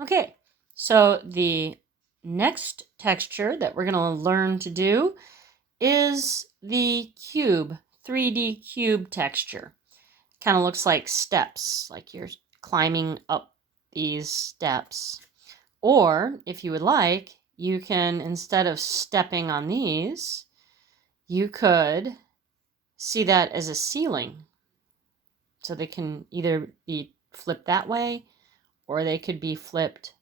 Okay, so the next texture that we're going to learn to do is the cube, 3D cube texture. Kind of looks like steps, like you're climbing up these steps. Or, if you would like, you can, instead of stepping on these, you could see that as a ceiling. So they can either be flipped that way, or they could be flipped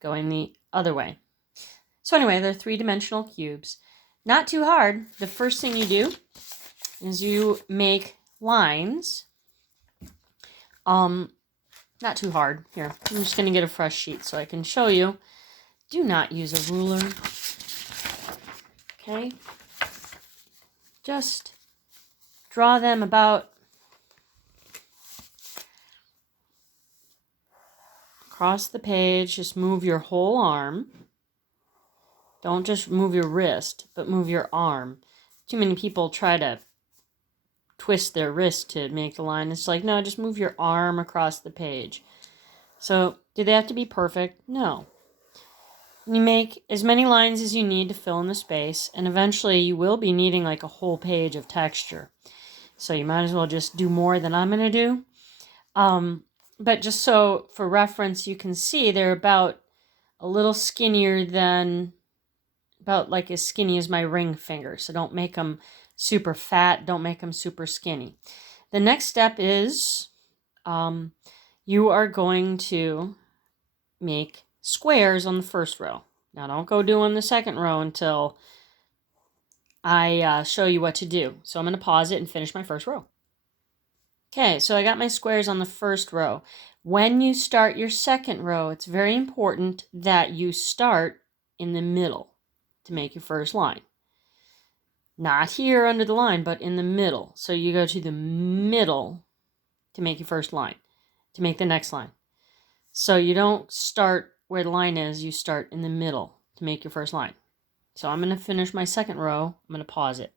going the other way. So anyway, they're three-dimensional cubes. Not too hard. The first thing you do is you make lines. Not too hard. Here, I'm just going to get a fresh sheet so I can show you. Do not use a ruler. Okay? Just draw them about across the page. Just move your whole arm. Don't just move your wrist, but move your arm. Too many people try to twist their wrist to make the line. It's like, no, just move your arm across the page. So, do they have to be perfect? No. You make as many lines as you need to fill in the space, and eventually you will be needing like a whole page of texture. So you might as well just do more than I'm going to do. But just so for reference, you can see they're about a little skinnier than, about like as skinny as my ring finger. So don't make them super fat. Don't make them super skinny. The next step is you are going to make squares on the first row. Now don't go doing the second row until I show you what to do. So I'm going to pause it and finish my first row. Okay, so I got my squares on the first row. When you start your second row, it's very important that you start in the middle to make your first line. Not here under the line, but in the middle. So you go to the middle to make your first line, to make the next line. So you don't start where the line is, you start in the middle to make your first line. So I'm going to finish my second row. I'm going to pause it.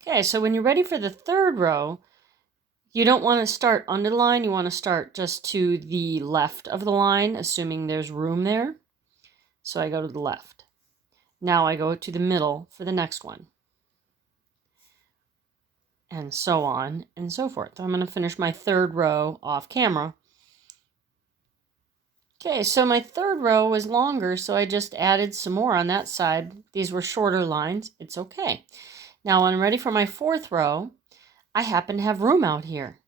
Okay, so when you're ready for the third row, you don't want to start under the line. You want to start just to the left of the line, assuming there's room there. So I go to the left. Now I go to the middle for the next one. And so on and so forth. I'm going to finish my third row off camera. Okay, so my third row was longer, so I just added some more on that side. These were shorter lines. It's okay. Now when I'm ready for my fourth row, I happen to have room out here.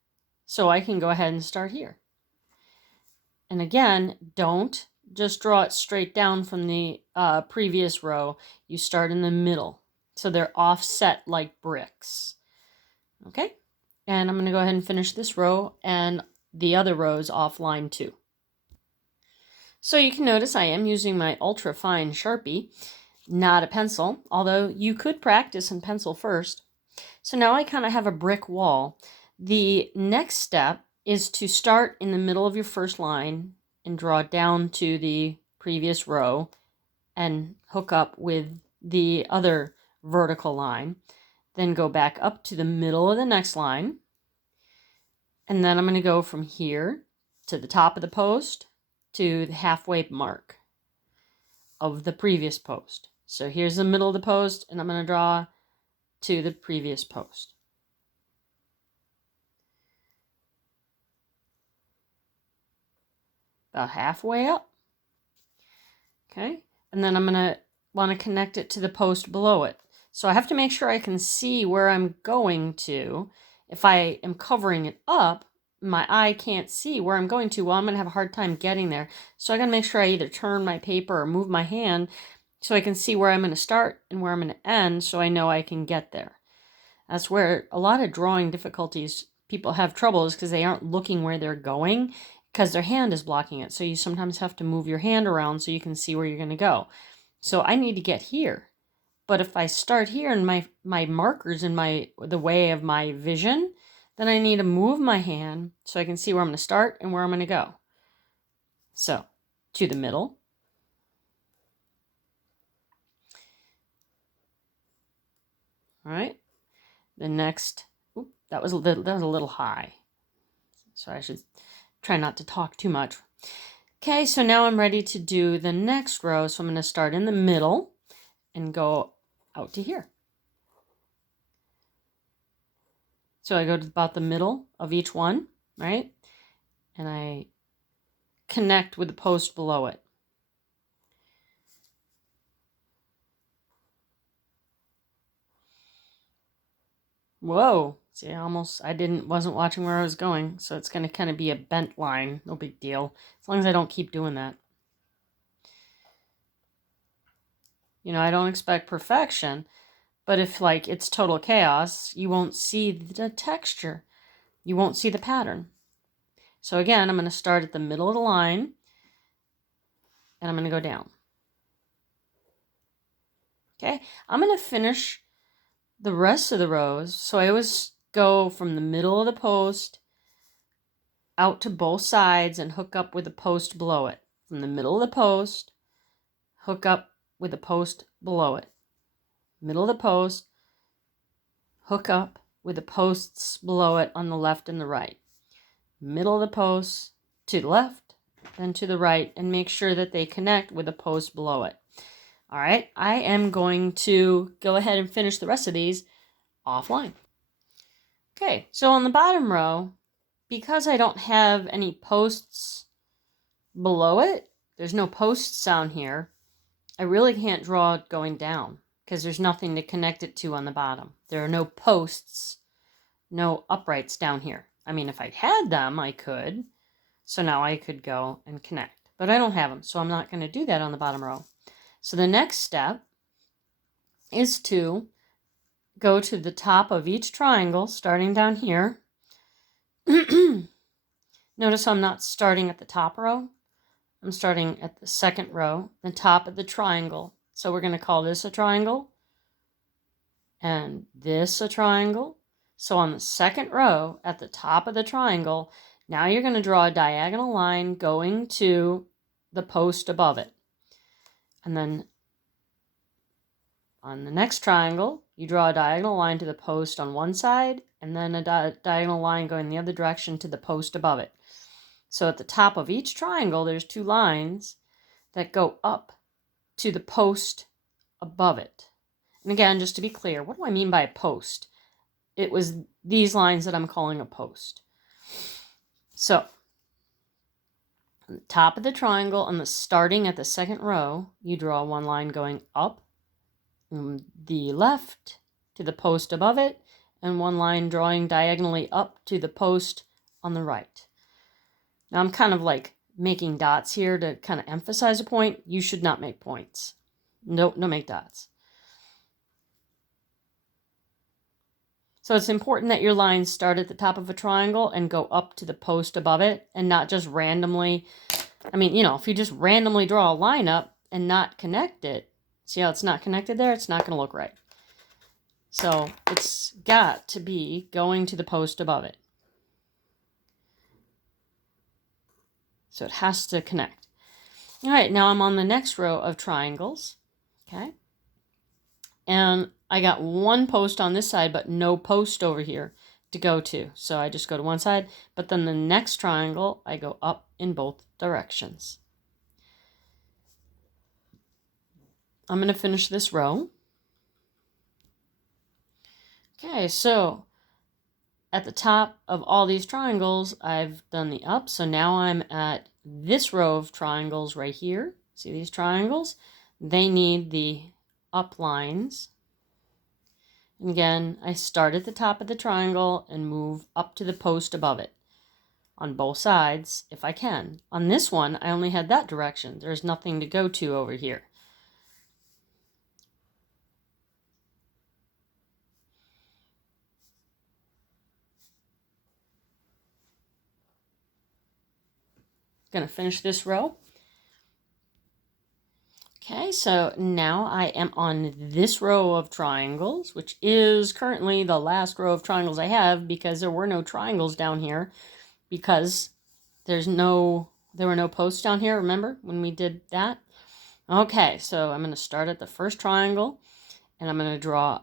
So I can go ahead and start here. And again, don't just draw it straight down from the previous row. You start in the middle. So they're offset like bricks. Okay? And I'm going to go ahead and finish this row and the other rows off line 2. So you can notice I am using my ultra fine Sharpie, not a pencil, although you could practice in pencil first. So now I kind of have a brick wall. The next step is to start in the middle of your first line and draw down to the previous row and hook up with the other vertical line. Then go back up to the middle of the next line. And then I'm going to go from here to the top of the post to the halfway mark of the previous post. So here's the middle of the post, and I'm going to draw to the previous post. About halfway up. Okay, and then I'm going to want to connect it to the post below it. So I have to make sure I can see where I'm going to. If I am covering it up, my eye can't see where I'm going to. Well, I'm going to have a hard time getting there. So I got to make sure I either turn my paper or move my hand so I can see where I'm going to start and where I'm going to end so I know I can get there. That's where a lot of drawing difficulties people have trouble is because they aren't looking where they're going because their hand is blocking it. So you sometimes have to move your hand around so you can see where you're going to go. So I need to get here. But if I start here and my marker's in the way of my vision, then I need to move my hand so I can see where I'm going to start and where I'm going to go. So, to the middle. All right. The next, that was a little high. So I should try not to talk too much. Okay, so now I'm ready to do the next row. So I'm going to start in the middle and go out to here. So I go to about the middle of each one, right? And I connect with the post below it. Whoa. See, I wasn't watching where I was going. So it's going to kind of be a bent line. No big deal. As long as I don't keep doing that. You know, I don't expect perfection. But if, like, it's total chaos, you won't see the texture. You won't see the pattern. So again, I'm going to start at the middle of the line. And I'm going to go down. Okay, I'm going to finish the rest of the rows. So I always go from the middle of the post out to both sides and hook up with the post below it. From the middle of the post, hook up with the post below it. Middle of the post, hook up with the posts below it on the left and the right. Middle of the post to the left, then to the right, and make sure that they connect with the post below it. All right, I am going to go ahead and finish the rest of these offline. Okay, so on the bottom row, because I don't have any posts below it, there's no posts down here, I really can't draw it going down because there's nothing to connect it to on the bottom. There are no posts, no uprights down here. I mean, if I had them, I could. So now I could go and connect. But I don't have them, so I'm not going to do that on the bottom row. So the next step is to go to the top of each triangle, starting down here. Notice I'm not starting at the top row. I'm starting at the second row, the top of the triangle. So we're going to call this a triangle and this a triangle. So on the second row at the top of the triangle, now you're going to draw a diagonal line going to the post above it. And then on the next triangle, you draw a diagonal line to the post on one side and then a diagonal line going the other direction to the post above it. So at the top of each triangle, there's two lines that go up to the post above it. And again, just to be clear, what do I mean by a post? It was these lines that I'm calling a post. So on the top of the triangle, on the starting at the second row, you draw one line going up from the left to the post above it, and one line drawing diagonally up to the post on the right. Now I'm kind of like making dots here to kind of emphasize a point. You should not make points. No make dots. So it's important that your lines start at the top of a triangle and go up to the post above it and not just randomly. I mean, you know, if you just randomly draw a line up and not connect it, see how it's not connected there? It's not going to look right. So it's got to be going to the post above it. So it has to connect. All right, now I'm on the next row of triangles. Okay. And I got one post on this side, but no post over here to go to. So I just go to one side, but then the next triangle, I go up in both directions. I'm going to finish this row. Okay, so at the top of all these triangles, I've done the up. So now I'm at this row of triangles right here. See these triangles? They need the up lines. And again, I start at the top of the triangle and move up to the post above it on both sides if I can. On this one, I only had that direction. There's nothing to go to over here. Going to finish this row. Okay, so now I am on this row of triangles, which is currently the last row of triangles I have because there were no triangles down here because there were no posts down here, remember when we did that? Okay, so I'm going to start at the first triangle and I'm going to draw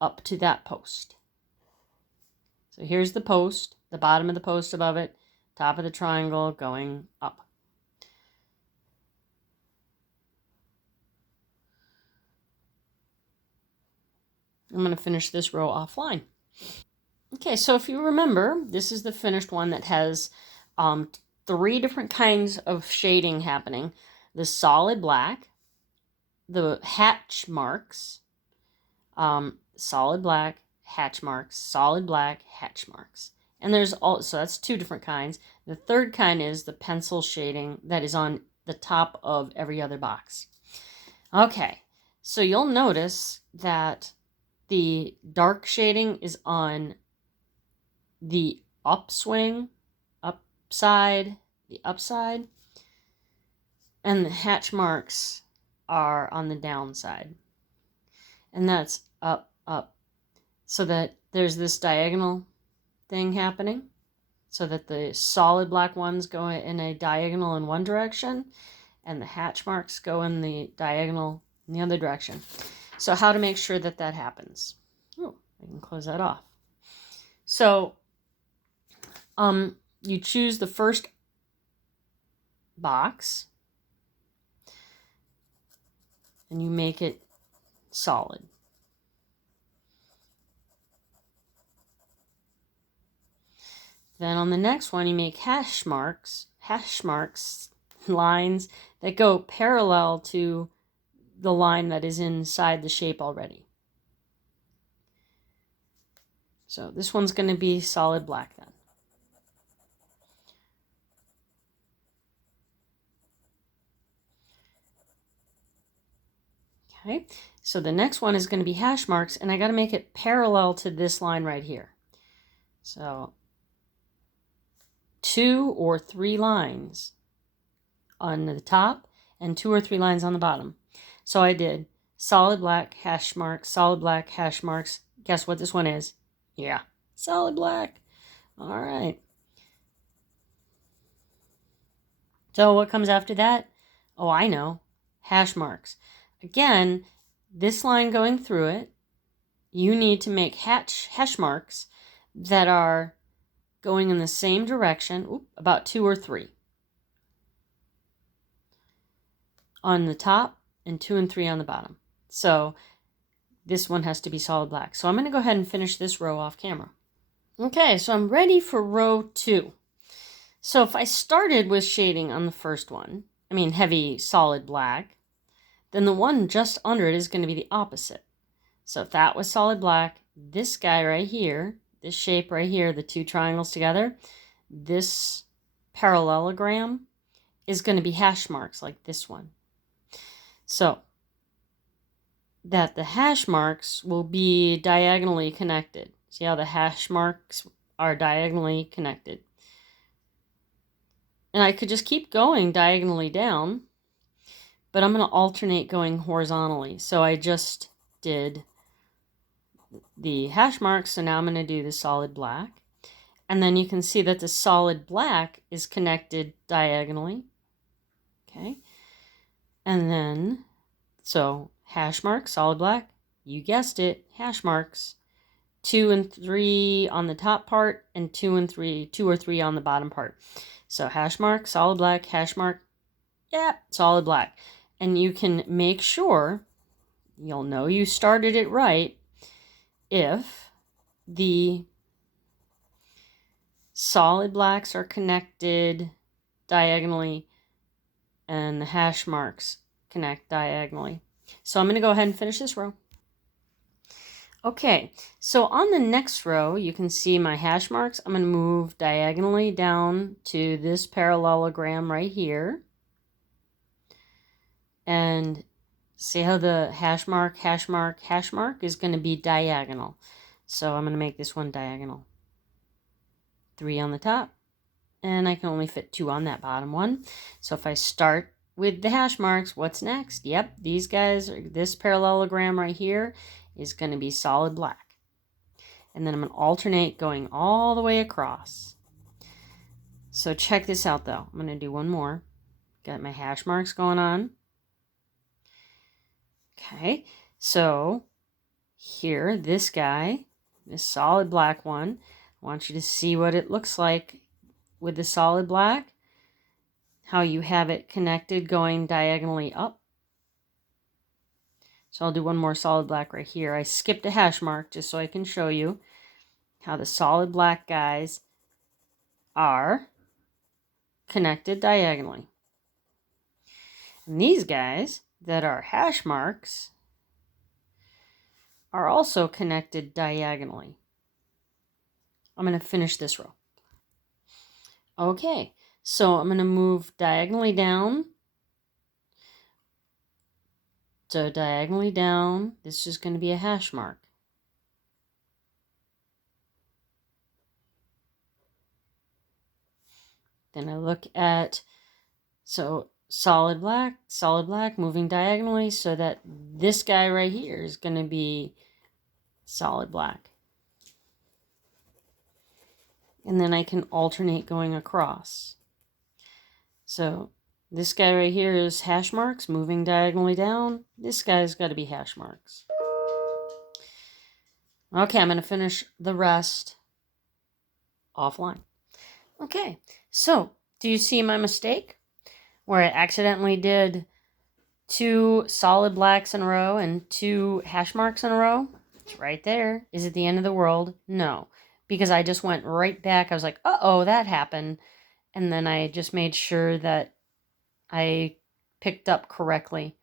up to that post. So here's the post, the bottom of the post above it, top of the triangle going up. I'm going to finish this row offline. Okay, so if you remember, this is the finished one that has 3 different kinds of shading happening. The solid black, the hatch marks, solid black, hatch marks, solid black, hatch marks. And there's also, that's 2 different kinds. The third kind is the pencil shading that is on the top of every other box. Okay, so you'll notice that the dark shading is on the upside, the upside, and the hatch marks are on the downside. And that's up, up, so that there's this diagonal thing happening, so that the solid black ones go in a diagonal in one direction, and the hatch marks go in the diagonal in the other direction. So how to make sure that that happens? Oh, I can close that off. So you choose the first box and you make it solid. Then on the next one, you make hash marks lines that go parallel to the line that is inside the shape already. So this one's going to be solid black then. Okay, so the next one is going to be hash marks, and I got to make it parallel to this line right here. So 2 or 3 lines on the top and 2 or 3 lines on the bottom. So I did solid black, hash marks, solid black, hash marks. Guess what this one is? Yeah, solid black. All right. So what comes after that? Oh, I know. Hash marks. Again, this line going through it, you need to make hash marks that are going in the same direction, about 2 or 3 on the top and 2 and 3 on the bottom. So this one has to be solid black. So I'm going to go ahead and finish this row off camera. Okay, so I'm ready for row 2. So if I started with shading on the first one, I mean heavy solid black, then the one just under it is going to be the opposite. So if that was solid black, this guy right here, this shape right here, the 2 triangles together, this parallelogram is going to be hash marks like this one. So that the hash marks will be diagonally connected. See how the hash marks are diagonally connected? And I could just keep going diagonally down, but I'm going to alternate going horizontally. So I just did the hash marks, so now I'm going to do the solid black. And then you can see that the solid black is connected diagonally. Okay. And then, so hash marks, solid black, you guessed it, hash marks, 2 and 3 on the top part and 2 or 3 on the bottom part. So hash mark, solid black, hash mark, yeah, solid black. And you can make sure, you'll know you started it right, if the solid blacks are connected diagonally and the hash marks connect diagonally. So I'm going to go ahead and finish this row. Okay, so on the next row, you can see my hash marks. I'm going to move diagonally down to this parallelogram right here. And see how the hash mark is going to be diagonal. So I'm going to make this one diagonal. 3 on the top, and I can only fit 2 on that bottom one. So if I start with the hash marks, what's next? Yep, these guys, this parallelogram right here is going to be solid black. And then I'm going to alternate going all the way across. So check this out though. I'm going to do one more. Got my hash marks going on. Okay, so here, this guy, this solid black one, I want you to see what it looks like with the solid black, how you have it connected going diagonally up. So I'll do one more solid black right here. I skipped a hash mark just so I can show you how the solid black guys are connected diagonally. And these guys that are hash marks are also connected diagonally. I'm going to finish this row. Okay, so I'm going to move diagonally down. So diagonally down, this is going to be a hash mark. Then I look at, so solid black, moving diagonally so that this guy right here is going to be solid black. And then I can alternate going across. So this guy right here is hash marks, moving diagonally down. This guy's got to be hash marks. Okay, I'm going to finish the rest offline. Okay, so do you see my mistake? Where I accidentally did 2 solid blacks in a row and 2 hash marks in a row? It's right there. Is it the end of the world? No, because I just went right back. I was like, uh-oh, that happened. And then I just made sure that I picked up correctly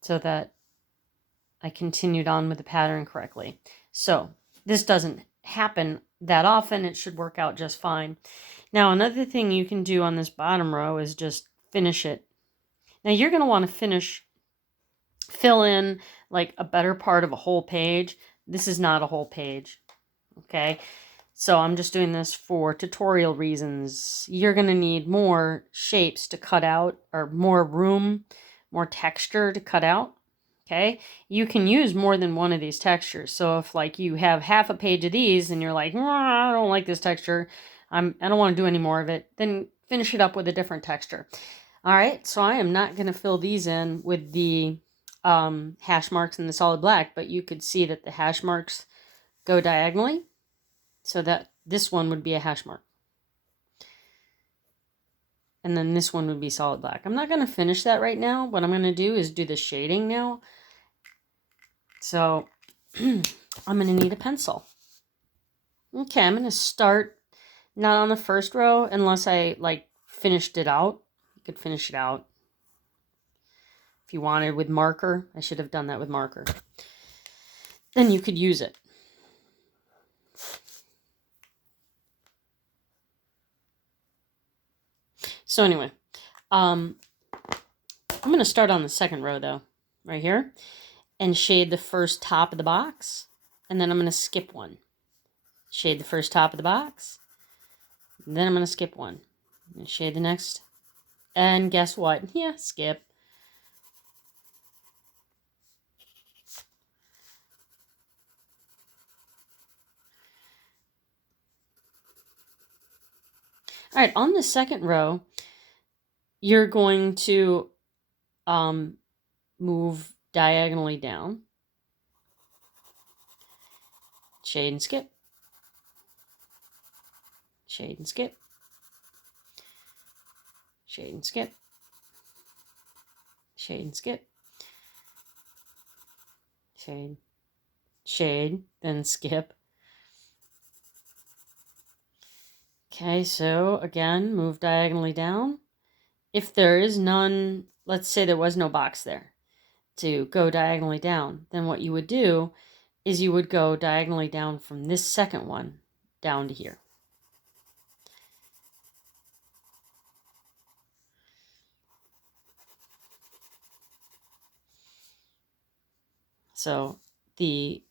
so that I continued on with the pattern correctly. So this doesn't happen that often. It should work out just fine. Now, another thing you can do on this bottom row is just finish it. Now, you're going to want to fill in like a better part of a whole page. This is not a whole page, okay? So I'm just doing this for tutorial reasons. You're going to need more shapes to cut out, or more room, more texture to cut out. Okay, you can use more than one of these textures. So if like you have half a page of these and you're like, I don't like this texture, I don't want to do any more of it, then finish it up with a different texture. All right, so I am not going to fill these in with the hash marks and the solid black, but you could see that the hash marks go diagonally, so that this one would be a hash mark. And then this one would be solid black. I'm not going to finish that right now. What I'm going to do is do the shading now. So I'm going to need a pencil. Okay, I'm going to start not on the first row unless I like finished it out. You could finish it out if you wanted with marker. I should have done that with marker. Then you could use it. So anyway, I'm going to start on the second row though, right here, and shade the first top of the box, and then I'm going to skip one. Shade the first top of the box, and then I'm going to skip one. And shade the next, and guess what? Yeah, skip. All right, on the second row, you're going to move diagonally down, shade and skip, shade and skip, shade and skip, shade and skip, shade, shade, then skip. Okay, so again, move diagonally down. If there is none, let's say there was no box there to go diagonally down, then what you would do is you would go diagonally down from this second one down to here. So the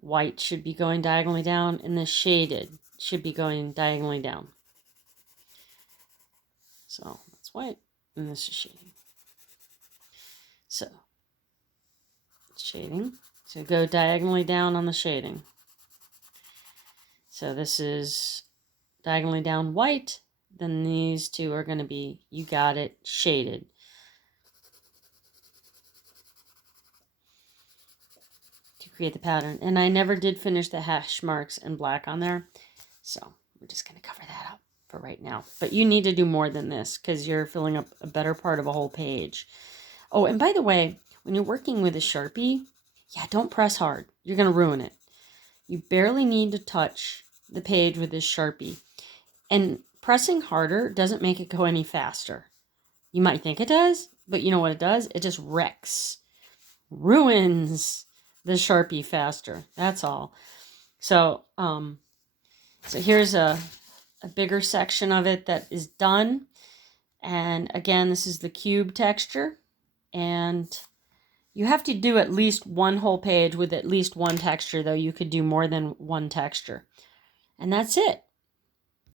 white should be going diagonally down, and the shaded should be going diagonally down. So that's white, and this is shading. So shading, so go diagonally down on the shading. So this is diagonally down white, then these two are going to be, you got it, shaded. To create the pattern. And I never did finish the hash marks and black on there, so we're just going to cover that up for right now. But you need to do more than this because you're filling up a better part of a whole page. Oh, and by the way, when you're working with a Sharpie, yeah, don't press hard. You're going to ruin it. You barely need to touch the page with this Sharpie. And pressing harder doesn't make it go any faster. You might think it does, but you know what it does? It just ruins the Sharpie faster. That's all. So, so here's a bigger section of it that is done. And again, this is the cube texture. And you have to do at least one whole page with at least one texture, though you could do more than one texture. And that's it.